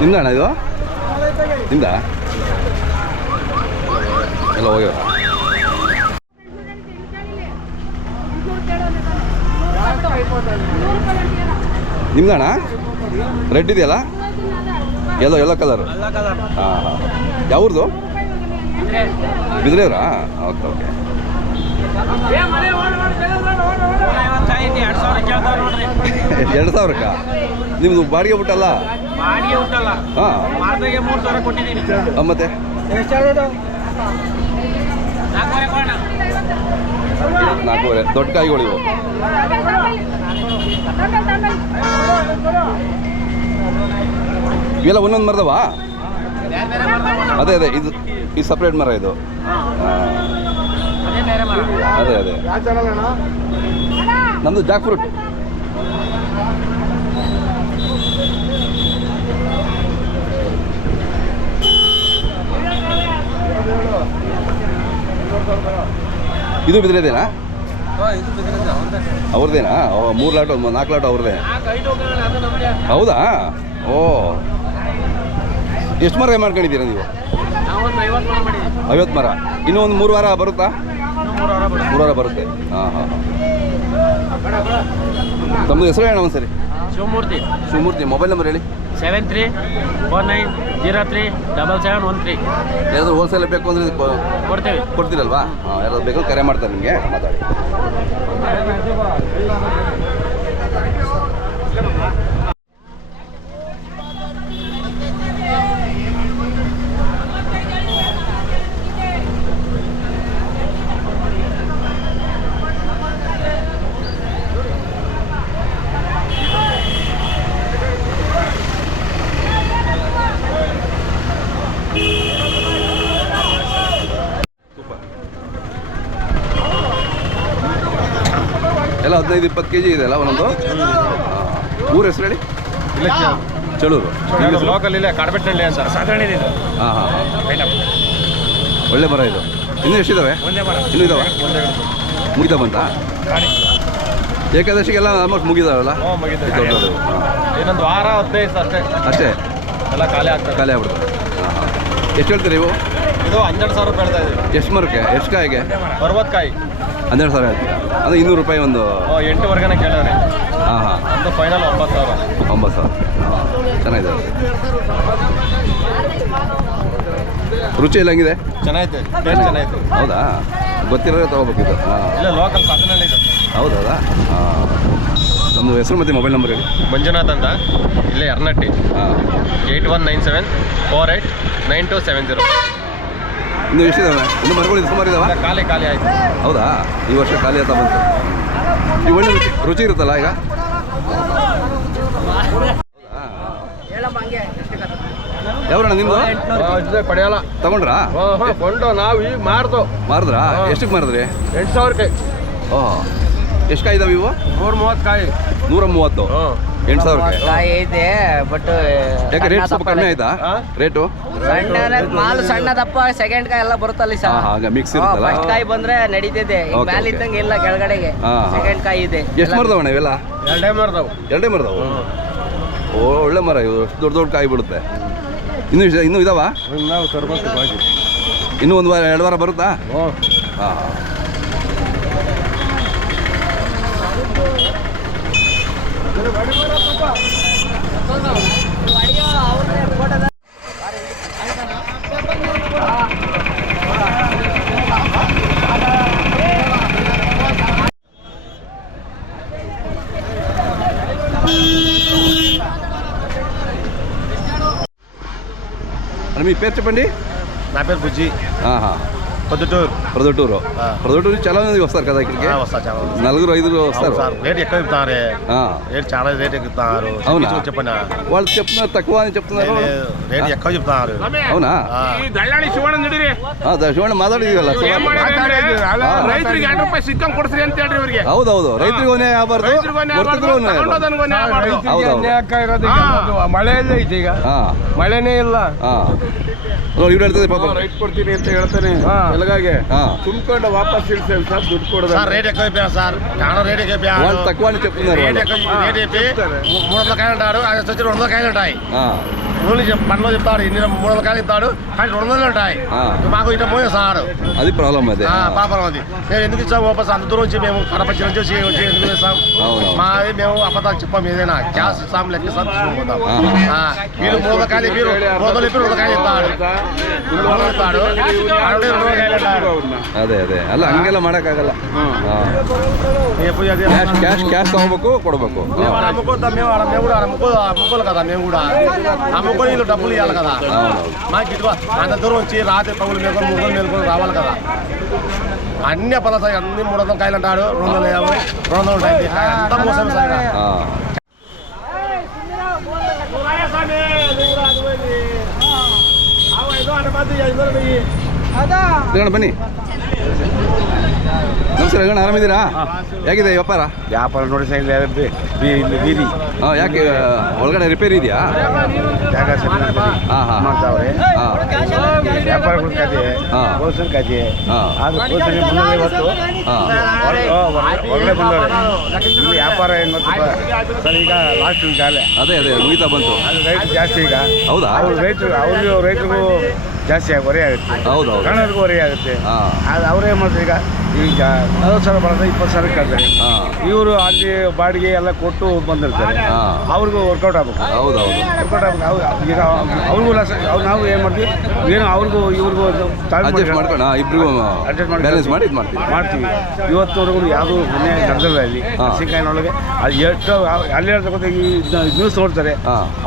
ನಿಮ್ದಣ್ಣ ಇದು ನಿಮ್ದ ಎಲ್ಲ ಹೋಗ್ಯವ ನಿಮ್ದಣ್ಣ ರೆಡ್ ಇದೆಯಲ್ಲ ಎಲ್ಲೋ ಕಲರ್ ಹಾಂ ಹಾಂ ಯಾವ್ದು ಬಿದ್ರೇವ್ರಾ ಓಕೆ ಓಕೆ 2,000ಕ್ಕ ನಿಮ್ದು ಬಾಡಿಗೆ ಬಿಟ್ಟಲ್ಲ ಹಾಂ ಮತ್ತೆ 4,500 ದೊಡ್ಡ ಕಾಯಿಗಳು ಇವು ಇವೆಲ್ಲ ಒಂದೊಂದು ಮರದವ ಅದೇ ಇದು ಸಪ್ರೇಟ್ ಮರ ಇದು ಅದೇ ನಮ್ಮದು ಜಾಕ್ ಫ್ರೂಟ್ ಇದು ಬಿದ್ರೆದೇನಾ ಅವ್ರದ್ದೇನಾ 3 ಲಾಟು 4 ಲಾಟು ಅವ್ರದ್ದೇ ಹೌದಾ ಓ ಎಷ್ಟು ಮರ ಮಾಡ್ಕೊಂಡಿದ್ದೀರಾ ನೀವು 50 ಮರ ಇನ್ನೂ ಒಂದು 3 ವಾರ ಬರುತ್ತಾ 3 ವಾರ ಬರುತ್ತೆ ಹಾಂ ಹಾಂ ತಮ್ಮದು ಹೆಸರು ಹೇಳೋಣ ಒಂದು ಸರಿ ಶಿವಮೂರ್ತಿ ಮೊಬೈಲ್ ನಂಬರ್ ಹೇಳಿ 7349037713 ಯಾರಾದರೂ ಹೋಲ್ಸೇಲ್ ಬೇಕು ಅಂದರೆ ಕೊಡ್ತೀರಲ್ವಾ ಹಾಂ ಯಾರಾದ್ರು ಬೇಕಾದ್ರೆ ಕರೆ ಮಾಡ್ತಾರೆ ನಿಮಗೆ ಮಾತಾಡಿ ಎಲ್ಲ 15-20 kg ಇದೆ ಅಲ್ಲ ಒಂದೊಂದು ಊರ ಹೆಸರು ಹೇಳಿ ಇಲ್ಲ ಚಳೂರು ಲೋಕಲ್ ಇಲ್ಲ ಕಾಡ್ಬೆಟ್ಟಳ್ಳಿ ಅಂತ ಸಾಧಾರಣ ಹಾಂ ಹಾಂ ಒಳ್ಳೆ ಮರ ಇದು ಇನ್ನೂ ಎಷ್ಟಿದ್ದಾವೆ ಇನ್ನೂ ಇದ್ದಾವೆ ಮುಗಿತಾ ಬಂತ ಏಕಾದಶಿಗೆಲ್ಲ ಆಲ್ಮೋಸ್ಟ್ ಮುಗಿದಾವಲ್ಲ ದೊಡ್ಡದು ಇನ್ನೊಂದು ವಾರ 15 ಅಷ್ಟೇ ಎಲ್ಲ ಖಾಲಿ ಆಗ್ಬಿಡ್ತದೆ ಹಾಂ ಹಾಂ ಎಷ್ಟು ಹೇಳ್ತೀರಿ ಇವು ಇದು 12,000 ರೂಪಾಯಿ ಹೇಳ್ತಾ ಇದೆ ಎಷ್ಟು ಮರಕ್ಕೆ ಎಷ್ಟು ಕಾಯಿಗೆ 60 ಕಾಯಿ 12,000 ಹೇಳ್ತೀರಾ ಅಂದರೆ 200 ರೂಪಾಯಿ ಒಂದು 8ವರೆಗೆ ಕೇಳೋರಿ ಹಾಂ ಹಾಂ ಒಂದು ಫೈನಲ್ 9,000 ಚೆನ್ನಾಗಿದೆ ರುಚಿ ಎಲ್ಲ ಹಂಗಿದೆ ಚೆನ್ನಾಗೈತೆ ಟೇಸ್ಟ್ ಚೆನ್ನಾಗೈತೆ ಹೌದಾ ಗೊತ್ತಿರೋದೇ ತೊಗೋಬೇಕಿದ್ದು ಹಾಂ ಇಲ್ಲ ಲೋಕಲ್ ಕಾಸನಹಳ್ಳಿ ಇದು ಹೌದಾ ಹಾಂ ನಮ್ಮದು ಹೆಸರು ಮತ್ತು ಮೊಬೈಲ್ ನಂಬರ್ ಹೇಳಿ ಮಂಜುನಾಥ್ ಅಂತ ಇಲ್ಲೇ ಯರ್ನಟ್ಟಿ ಹಾಂ 8197489270 ಇನ್ನು ಎಷ್ಟಿದ್ದಾವೆ ಇನ್ನು ಮರಗಳು ಸುಮಾರು ಇದಾವೆ ಖಾಲಿ ಆಯಿತು ಹೌದಾ ಈ ವರ್ಷ ಖಾಲಿ ಅಂತ ಬಂತು ಈ ಒಳ್ಳೆ ರುಚಿ ಇರುತ್ತಲ್ಲ ಈಗ ಯಾವ್ರಣ್ಣ ನಿಮ್ದು ಪಡೆಯಲ್ಲ ತಗೊಂಡ್ರಾ ಕೊಂಡು ನಾವು ಈಗ ಮಾರಿದ್ರಾ ಎಷ್ಟಕ್ಕೆ ಮಾರಿದ್ರಿ 8,000 ಓಹ್ ಎಷ್ಟು ಕಾಯಿ ಇದಾವೆ ಇವು 130 ಕಾಯಿ 130 8,000 ಕಾಯಿ ಐತೆ ಬಟ್ ಯಾಕೆ ರೇಟ್ ಸ್ವಲ್ಪ ಕಡಿಮೆ ಆಯ್ತಾ ರೇಟು ಮಾಲ್ ಸಣ್ಣದಪ್ಪ ಸೆಕೆಂಡ್ ಕಾಯಿ ಎಲ್ಲ ಬರುತ್ತಲ್ಲ ಸರ್ ಹಾಗೆ ಮಿಕ್ಸ್ ಇರುತ್ತಲ್ಲ ಫಸ್ಟ್ ಕಾಯಿ ಬಂದ್ರೆ ನಡೀತಿದೆ ಮೇಲೆ ಇದ್ದಂಗೆ ಇಲ್ಲ ಕೆಳಗಡೆಗೆ ಸೆಕೆಂಡ್ ಕಾಯಿ ಇದೆ ಎಷ್ಟು ಮರದವಣ್ಣ ಇವೆಲ್ಲ ಎರಡೇ ಮರದವು ಓ ಒಳ್ಳೆ ಮರ ಇವು ದೊಡ್ಡ ಕಾಯಿ ಬಿಡುತ್ತೆ ಇನ್ನೂ ಇದಾವ ಇನ್ನೂ 1 ವಾರ 2 ವಾರ ಬರುತ್ತಾ ಹಾಂ మీ పేరు చెప్పండి నా పేరు బుజ్జి ప్రొద్దుటూరు చాలా మంది వస్తారు కదా ఇక్కడికి నలుగురు 5 వస్తారు రేట్ ఎక్కువ చెప్తారు రేట్ చాలా రేట్ ఎక్కుతారు అవునా చెప్పండి వాళ్ళు చెప్తున్నారు తక్కువ అని చెప్తున్నారు ರೇಟ್ ఎక్కువ చెప్తారు అవునా ಶಿವಣ್ಣ ಮಾತಾಡಿದೀವಲ್ಲ ರೈತರಿಗೆ 2 ರೂಪಾಯಿ ಸಿಕ್ಕಂಗ್ ಕೊಡ್ಸ್ರಿ ಅಂತ ಹೇಳ್ರಿ ಇವ್ರಿಗೆ ಹೌದೌದು ರೈತರಿಗೆ ಒನೇ ಆಗಬಾರ್ದು ಮಳೆ ಇಲ್ಲ ಐತಿ ಈಗ ಮಳೆನೇ ಇಲ್ಲ ಇವ್ರು ಹೇಳ್ತದೆ ಪಾಪ ರೈಟ್ ಕೊಡ್ತೀನಿ ಅಂತ ಹೇಳ್ತಾನೆ ಎಲಗಾಗೆ ತುಂಬಿಕೊಂಡು ವಾಪಸ್ ಇಳಿಸಿ ಸರ್ ದುಡ್ಡು ಕೊಡೋದು రేట్ ఎక్కువ సార్ చాలా రేట్ ఎక్కువ వాళ్ళు తక్కువ అని చెప్తున్నారు రేట్ ఎక్కువ రేట్ చెప్పి 300 కాయలు అంటారు 200 కాయలు ఉంటాయి పండ్లు చెప్తాడు ఇన్ని 3 రకాలు ఇస్తాడు కానీ 200 ఉంటాయి మాకు ఇట్లా మోసేస్తాడు. అది ప్రాబ్లం అది పాపం అది. మేము ఎందుకు ఇచ్చాము వాపస్ అంత దూరం వచ్చి మేము కడపచ్చి నుంచి వచ్చి ఎందుకు ఇస్తాం? మాది మేము అబద్ధాలు చెప్పాము. ఏదైనా క్యాష్ ఇస్తాం లెక్క ఇస్తాం తీసుకుంటాం. వీళ్ళు 3 రకాలు మీరు 200 2 రకాలు ఇస్తాడు ఇస్తాడు. ಅದೇ ಅದೇ ಅಲ್ಲ ಹಂಗೆಲ್ಲ ಮಾಡೋಕ್ಕಾಗಲ್ಲ. ಕ್ಯಾಶ್ ತಗೋಬೇಕು ಕೊಡ್ಬೇಕು. మేము కూడా అమ్ముకోవాలి కదా. మేము కూడా అమ్ముకొని వీళ్ళు డబ్బులు ఇవ్వాలి కదా. మాకు ఇదిగో అంత దూరం వచ్చి రాత్రి పగులు మేలుకొని 3 మేలుకొని రావాలి కదా. అన్ని పదార్థాలు అన్ని 300 కాయలు అంటాడు. 250 200 ఉంటాయి. అంత మోసం సార్. ಬನ್ನಿ. ನಮಸ್ಕಾರ ಗಣ, ಆರಾಮಿದ್ದೀರಾ? ಹೇಗಿದೆ ವ್ಯಾಪಾರ? ವ್ಯಾಪಾರ ನೋಡಿ ಸೈಡ್ ಬೀದಿ. ಯಾಕೆ ಒಳಗಡೆ ರಿಪೇರಿ ಇದೆಯಾ? ಜಾಗ ಮಾಡ್ತಾವ್ರೆ. ವ್ಯಾಪಾರ ಕತೆ ಹೋಲ್ಸೇಲ್ ಕತೆ. ಅದು ಹೋಲ್ಸೇಲ್ 350 ಹೊರಗಡೆ ಬಂದವ್ರೆ. ಇಲ್ಲಿ ವ್ಯಾಪಾರ ಏನು ಗೊತ್ತಾ ಸರ್? ಈಗ ಲಾಸ್ಟ್ ಈಗಾಗಲೇ ಅದೇ ಮುಗಿತಾ ಬಂತು. ಅದು ರೇಟ್ ಜಾಸ್ತಿ ಈಗ. ಹೌದಾ? ಅವ್ರಿಗೂ ರೈತರಿಗೂ ಜಾಸ್ತಿ ಹೊರೆ ಆಗುತ್ತೆ. ಹೌದು ಕನ್ನಡರಿಗೂ ಹೊರೆ ಆಗುತ್ತೆ. ಅದು ಅವ್ರು ಏನು ಮಾಡ್ತಾರೆ ಈಗ 40,000 ಬರೋದು 20,000 ಕೇಳ್ತಾರೆ. ಇವರು ಅಲ್ಲಿ ಬಾಡಿಗೆ ಎಲ್ಲ ಕೊಟ್ಟು ಬಂದಿರ್ತಾರೆ. ಅವ್ರಿಗೂ ವರ್ಕೌಟ್ ಆಗ್ಬೇಕು. ಹೌದೌದು ವರ್ಕೌಟ್ ಆಗ್ಬೇಕು. ಈಗ ಅವ್ರಿಗೂ ಲಾಸ್. ನಾವು ಏನು ಮಾಡ್ತೀವಿ ಏನೋ ಅವ್ರಿಗೂ ಇವ್ರಿಗೂ ಅಡ್ಜಸ್ಟ್ ಮಾಡ್ಕೊಂಡು ಇಬ್ರಿಗೂ ಅಡ್ಜಸ್ಟ್ ಮಾಡಿ ಬ್ಯಾಲೆನ್ಸ್ ಮಾಡಿ ಇದು ಮಾಡ್ತೀವಿ. ಇವತ್ತುವರೆಗೂ ಯಾವುದೂ ಮನೆ ನಡೆದಿಲ್ಲ ಇಲ್ಲಿ ಹಸಿಕಾಯಿನೊಳಗೆ. ಅದು ಎಷ್ಟು ಅಲ್ಲಿ ಹೇಳ್ತಕ್ಕಂಥ ಈ ನ್ಯೂಸ್ ನೋಡ್ತಾರೆ.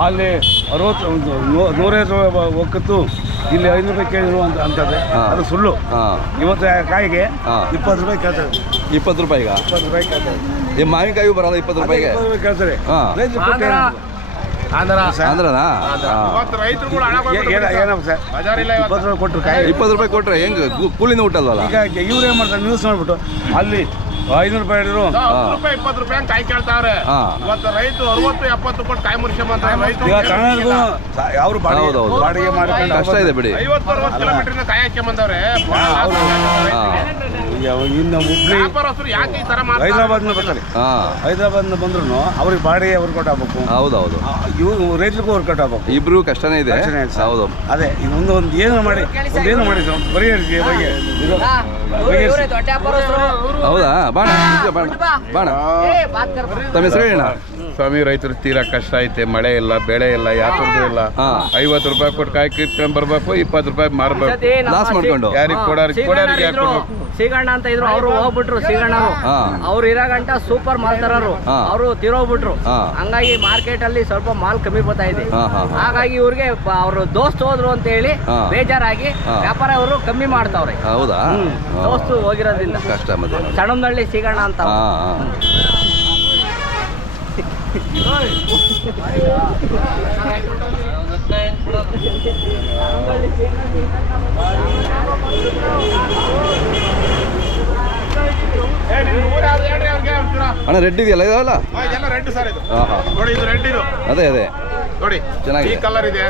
ಅಲ್ಲಿ 150 ಒಕ್ಕತ್ತು ಇಲ್ಲಿ 500 ರೂಪಾಯಿ ಕೇಳಿದ್ರು ಅಂತಂದ್ರೆ ಅದು ಸುಳ್ಳು. ಇವತ್ತು ಕಾಯಿಗೆ 20 ರೂಪಾಯಿ ಕೇಳ್ತಾರೆ. 20 ರೂಪಾಯಿಗ? 20 ರೂಪಾಯಿ ಕೇಳ್ತಾರೆ. ಈ ಮಾವಿನಕಾಯಿ ಬರೋದು 20 ರೂಪಾಯಿಗೆ ಕೇಳ್ತಾರೆ. ಆಂಧ್ರನಾ? ಏನಪ್ಪ ಸರ್ 20 ರೂಪಾಯಿ ಕೊಟ್ಟರು ಕಾಯಿ 20 ರೂಪಾಯಿ ಕೊಟ್ರೆ ಹೆಂಗೆ ಕೂಲಿನ ಊಟಲ್ವಲ್ಲ? ಈಗ ಇವ್ರು ಏನು ಮಾಡ್ತಾರೆ ನ್ಯೂಸ್ ನೋಡ್ಬಿಟ್ಟು ಅಲ್ಲಿ 500 ರೂಪಾಯಿ ಹಿಡಿದ್ರು 20 ರೂಪಾಯಿ ಕಾಯಿ ಕೇಳ್ತಾರೆ. ಇವತ್ತು ರೈತ 60-70 ಕೊಟ್ಟು ಕಾಯಿ ಮುರಿಸ್ಕೊಂಬಂತಾರೆ. ಅವ್ರು ಬಾಡಿಗೆ ಮಾಡ್ಕೊಂಡು ಕಷ್ಟ ಇದೆ ಬಿಡಿ. 50-60 ಕಿಲೋಮೀಟರ್ ಕಾಯಿ ಹಾಕ್ಕೊಂಬಂದವ್ರೆ. ಇನ್ನು ಹುಬ್ಳಿ ಯಾಕೆ ಈ ತರ ಹೈದರಾಬಾದ್ನ ಬರ್ತಾರೆ. ಹೈದರಾಬಾದ್ನ ಬಂದ್ರು ಅವ್ರಿಗೆ ಬಾಡಿಗೆ ವರ್ಕೌಟ್ ಆಗ್ಬೇಕು. ಹೌದೌದು ಇವ್ರು ರೈತರಿಗೂ ವರ್ಕೌಟ್ ಆಗ್ಬೇಕು. ಇಬ್ರು ಕಷ್ಟನೇ ಇದೆ. ಹೌದು ಅದೇ ಒಂದು ಏನು ಮಾಡಿ ಬಗೆಹರಿಸಿ ಹೌದಾ? ಬಾಣ ಬಾಣ ತಮ್ಮ ಹೆಸರು ಹೇಳ. ಸ್ವಾಮಿ, ರೈತರು ತೀರಾ ಕಷ್ಟ ಐತೆ. ಮಳೆ ಇಲ್ಲ, ಬೆಳೆ ಇಲ್ಲ, ಯಾವ್ದು ಇಲ್ಲ. 50 ರೂಪಾಯಿ ಕೊಟ್ಟು ಕಾಯಿ ಕಿತ್ಕೊಂಡ್ ಬರ್ಬೇಕು, 20 ರೂಪಾಯಿ ಮಾರ್ಬೇಕು. ಲಾಸ್ ಮಾಡ್ಕೊಂಡು ಯಾರಿಗೆ ಸಿಗಣ್ಣ ಅಂತ ಇದ್ರು, ಅವರು ಹೋಗ್ಬಿಟ್ರು. ಸಿಗಣ್ಣರು ಅವ್ರು ಇರೋ ಗಂಟ ಸೂಪರ್ ಮಾಲ್ ತರರು, ಅವರು ತಿರೋಗ್ಬಿಟ್ರು. ಹಂಗಾಗಿ ಮಾರ್ಕೆಟ್ ಅಲ್ಲಿ ಸ್ವಲ್ಪ ಮಾಲ್ ಕಮ್ಮಿ ಬರ್ತಾ ಇದೆ. ಹಾಗಾಗಿ ಇವ್ರಿಗೆ ಅವ್ರು ದೋಸ್ತ್ ಹೋದ್ರು ಅಂತ ಹೇಳಿ ಬೇಜಾರಾಗಿ ವ್ಯಾಪಾರ ಅವರು ಕಮ್ಮಿ ಮಾಡ್ತಾವ್ರೆ. ಹೌದಾ? ದೋಸ್ತು ಹೋಗಿರೋದ್ರಿಂದ ಕಷ್ಟ. ಮತ್ತೆ ಸಣ್ಣಂದಳ್ಳಿ ಸಿಗಣ್ಣ ಅಂತ. ಅಣ್ಣ ರೆಡ್ ಇದೆಯಲ್ಲ ಇದಲ್ಲ? ರೆಡ್ ಸರ್ ಇದು. ನೋಡಿ ಇದು ರೆಡ್ ಇದು. ಅದೇ ನೋಡಿ ಚೆನ್ನಾಗಿದೆ. ಈ ಕಲರ್ ಇದೆ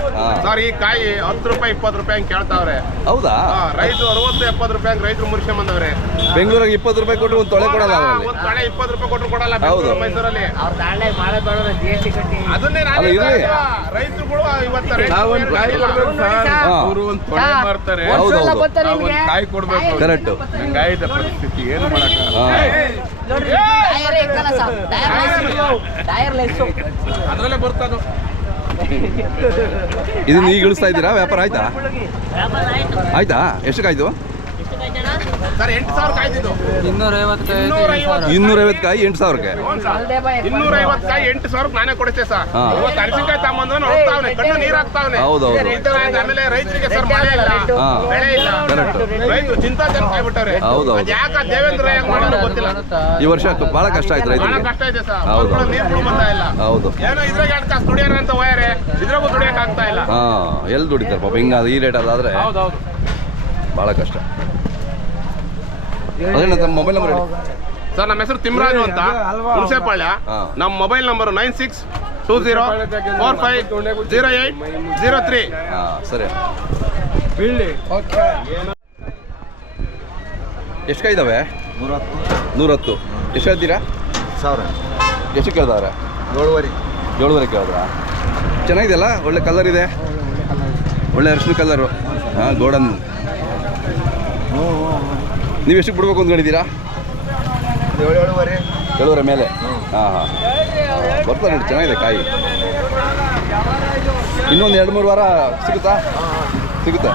ಸರ್. ಈ ಕಾಯಿ 10 ರೂಪಾಯಿ 20 ರೂಪಾಯಿ ಕೇಳ್ತಾವ್ರೆ. ಹೌದಾ? ರೈತರು 60-70 ರೂಪಾಯಿ ರೈತರು ಮುರಿಸ್ಕೊಂಡ್ ಬಂದವ್ರೆ. ಬೆಂಗಳೂರಿಗೆ 20 ರೂಪಾಯಿ ಕೊಟ್ಟು ಒಂದು ತೊಳೆ ಕೊಡಲ್ಲ. ಒಂದು ತೊಳೆ 20 ರೂಪಾಯಿ ಕೊಟ್ಟರು ಕೊಡಲ್ಲ. ಹೌದು ಮೈಸೂರಲ್ಲಿ ಅದನ್ನೇ ರೈತರುಗಳು ಇವತ್ತು ಅವರು ಒಂದು ತೊಳೆ ಮಾರ್ತಾರೆ, ಕಾಯಿ ಕೊಡ್ಬೇಕು. ಕರೆಕ್ಟ್. ಹಂಗಾಯ್ತ ಪರಿಸ್ಥಿತಿ. ಏನು ಮಾಡಕ್ಕ ಅದ್ರಲ್ಲೇ ಬರ್ತದ. ಇದನ್ನ ಈಗ ಇಳಿಸ್ತಾ ಇದ್ದೀರಾ? ವ್ಯಾಪಾರ ಆಯ್ತಾ? ಆಯ್ತಾ? ಎಷ್ಟಕ್ಕಾಯ್ತು ಸರ್? 8,000 ಕಾಯ್ತಿದ್ದು. 250 ಕಾಯಿ 8,000ಕ್ಕೆ. 250 ಕಾಯಿ 8,000 ನಾನೇ ಕೊಡ್ತೇನೆ ಸರ್. ಇವತ್ತು ಅರಿಸಿಕಾಯಿ ತಗೊಂಬಂದ್ರೆ ನೋಡ್ತಾವನೆ, ಕಣ್ಣು ನೀರು ಹಾಕ್ತಾವನೆ. ಹೌದೌದು. ಆಮೇಲೆ ರೈತರಿಗೆ ಸರ್ ಮಳೆ ಇಲ್ಲ, ಬೆಳೆ ಇಲ್ಲ. ರೈತರು ಚಿಂತಾ ಜನ ಕಾಯ್ಬಿಟ್ಟವ್ರೆ. ಹೌದೌದು. ಯಾಕ ದೇವೇಂದ್ರ ಹೆಂಗ್ ಮಾಡೋದು ಗೊತ್ತಿಲ್ಲ. ಈ ವರ್ಷ ಬಹಳ ಕಷ್ಟ ಆಯ್ತು ಬಹಳ ರೈತರಿಗೆ. ಕಷ್ಟ ಇದೆ ಸರ್. ನೀರು ಬಂದ ಇಲ್ಲ. ಹೌದು. ಏನೋ ಇದ್ರಾಗ 2 ಕಾಸು ದುಡಿಯೋಣ ಅಂತ ಹೋಯಾರೆ, ಇದ್ರಾಗೂ ದುಡಿಯಕ್ ಆಗ್ತಾ ಇಲ್ಲ. ಎಲ್ಲಿ ದುಡಿತಾರೆ ಪಾಪ? ಹಿಂಗಾದ್ರೆ ಈ ರೇಟ್ ಅದಾದ್ರೆ ಬಹಳ ಕಷ್ಟ. ಅದೇನ ತಮ್ಮ ಮೊಬೈಲ್ ನಂಬರ್ ಹೇಳಿ ಸರ್. ನಮ್ಮ ಹೆಸರು ತಿಮ್ರಾಜು ಅಂತ, ಹುಣಸೆಪಾಳ್ಯ. ನಮ್ಮ ಮೊಬೈಲ್ ನಂಬರ್ 9620450803. ಸರಿ. ಎಷ್ಟು ಕಾಯಿ ಇದಾವೆ? 110. ಎಷ್ಟು ಹೇಳ್ತೀರಾ? 1000. ಎಷ್ಟು ಕೇಳ್ದವ್ರೆ? 7.5. 7.5 ಕೇಳಿದ್ರಾ? ಚೆನ್ನಾಗಿದೆಯಲ್ಲ, ಒಳ್ಳೆ ಕಲರ್ ಇದೆ, ಒಳ್ಳೆ ಅರಿಶಿನ ಕಲರು. ಹಾಂ, ಗೋಡನ್. ನೀವು ಎಷ್ಟಕ್ಕೆ ಬಿಡ್ಬೇಕು ಅಂದ್ಕೊಂಡಿದ್ದೀರಾ? 7.5 ಮೇಲೆ. ಹಾಂ ಹಾಂ, ಬರ್ತಾರೆ ನೋಡಿ, ಚೆನ್ನಾಗಿದೆ ಕಾಯಿ. ಇನ್ನೊಂದು 2-3 ವಾರ ಸಿಗುತ್ತಾ? ಸಿಗುತ್ತೆ.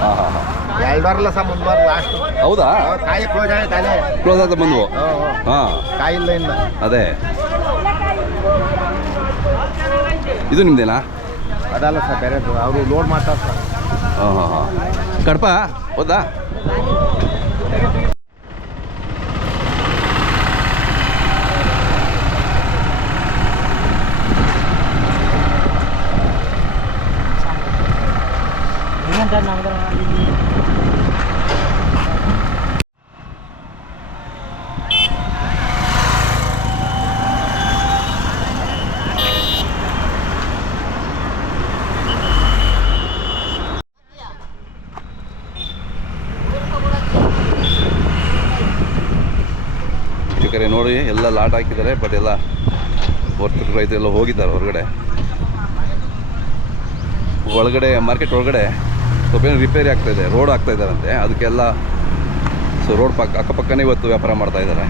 ಹಾಂ ಹಾಂ ಹಾಂ. 2 ವಾರ ಸಹ 3 ವಾರ ಲಾಸ್ಟ್. ಹೌದಾ? ಕಾಯಿ ಕ್ಲೋಸ್ ಆಯ್ತಾನೆ. ಕ್ಲೋಸ್ ಆದ ಬಂದವು. ಹಾಂ, ಕಾಯಿ ಇಲ್ಲ ಇನ್ನು. ಅದೇ. ಇದು ನಿಮ್ಮದೇನಾ? ಅದಲ್ಲ ಸರ್, ಬೇರೆದು. ಅವರು ಲೋಡ್ ಮಾಡ್ತಾರೆ ಸರ್. ಹಾಂ ಹಾಂ ಹಾಂ. ಕಡಪ ಹೌದಾ? ವೀಕ್ಷಕರೇ ನೋಡಿ, ಎಲ್ಲ ಲಾಟ್ ಹಾಕಿದ್ದಾರೆ. ಬಟ್ ಎಲ್ಲ ವರ್ತಕರು ರೈತರೆಲ್ಲ ಹೋಗಿದ್ದಾರೆ ಹೊರಗಡೆ. ಒಳಗಡೆ ಮಾರ್ಕೆಟ್ ಒಳಗಡೆ ಸ್ವಲ್ಪ ಏನು ರಿಪೇರಿ ಆಗ್ತಾಯಿದೆ, ರೋಡ್ ಆಗ್ತಾಯಿದ್ದಾರಂತೆ. ಅದಕ್ಕೆಲ್ಲ ರೋಡ್ ಅಕ್ಕಪಕ್ಕನೇ ಇವತ್ತು ವ್ಯಾಪಾರ ಮಾಡ್ತಾಯಿದ್ದಾರೆ.